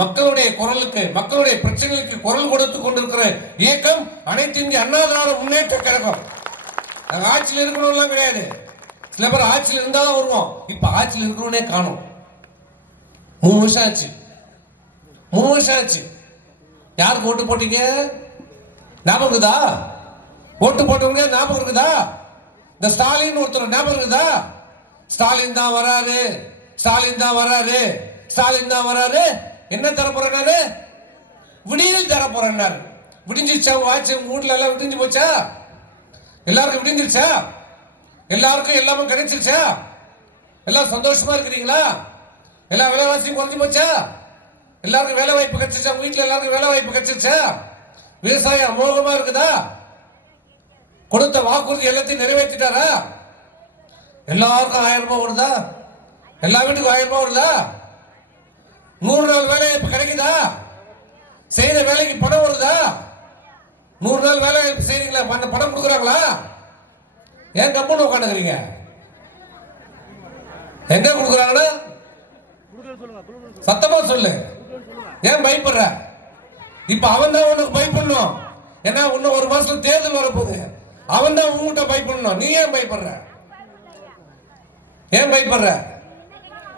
மக்களுடைய குரலுக்கு மக்களுடைய பிரச்சனைகளுக்கு குரல் கொடுத்து கொண்டிருக்கிற இயக்கம் அனைத்து இந்திய அண்ணா திராவிட முன்னேற்ற கழகம். நாங்கள் ஆட்சியில் இருக்கணும்லாம் கிடையாது. சில பேர் ஆட்சியில் தான் வருவோம். இப்போ ஆட்சியில் இருக்கிறவனே காணும். மூணு வருஷம் ஆச்சு. மூணு வருஷம் ஆச்சு. யாருக்கு ஓட்டு போட்டீங்க? ஞாபகம் இருக்குதா? ஓட்டு போட்டவங்க ஞாபகம் இருக்குதா? இந்த ஸ்டாலின் ஒருத்தர் ஞாபகம் இருக்குதா? ஸ்டாலின் தான் வராரு. ஸ்டாலின் தான் வராரு. ஸ்டாலின் தான் வராரு. என்ன தர போறேன்னாரு விடியல் தர நான் விடிஞ்சிருச்சா? உங்க வீட்டுல எல்லாம் விடிஞ்சு போச்சா? எல்லாருக்கும் விடிஞ்சிருச்சா? எல்லாருக்கும் எல்லாமே கிடைச்சிருச்சா? எல்லாம் சந்தோஷமா இருக்கிறீங்களா? எல்லா விலைவாசியும் குறைஞ்சு போச்சா? எல்லாருக்கும் வேலை வாய்ப்பு கிடைச்சிருச்சா வீட்டுல எல்லாருக்கும் வேலை வாய்ப்பு கிடைச்சிருச்சா? விவசாயம் அமோகமா இருக்குதா? கொடுத்த வாக்குறுதி எல்லாத்தையும் நிறைவேற்றிட்டாரா? எல்லாருக்கும் ஆயிரம் ரூபாய் வருதா எல்லா வீட்டுக்கும் ஆயிரம் ரூபாய் வருதா நூறு நாள் வேலை வாய்ப்பு கிடைக்குதா? செய்த வேலைக்கு பணம் வருதா? நூறு நாள் வேலை வாய்ப்பு செய்றீங்களா? பண்ண பணம் கொடுக்குறாங்களா? ஏன் கம்பெனி உட்காந்துக்கிறீங்க? எங்க கொடுக்குறாங்கன்னா? சத்தமா சொல்லு. ஏன் பயப்படுற? இப்ப அவன் தான் உனக்கு பயப்படணும். ஏன்னா இன்னும் ஒரு மாசத்துல தேர்தல் வரப்போகுது. அவன் தான் உங்ககிட்ட பயப்படணும். நீ ஏன் பயப்படுற? ஏன் பயப்படுற?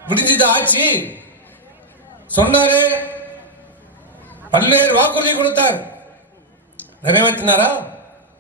விடிஞ்சது ஆட்சி சொன்னாரு. பல்வேறு வாக்குறுதி கொடுத்தார். நிறைவேற்றினாரா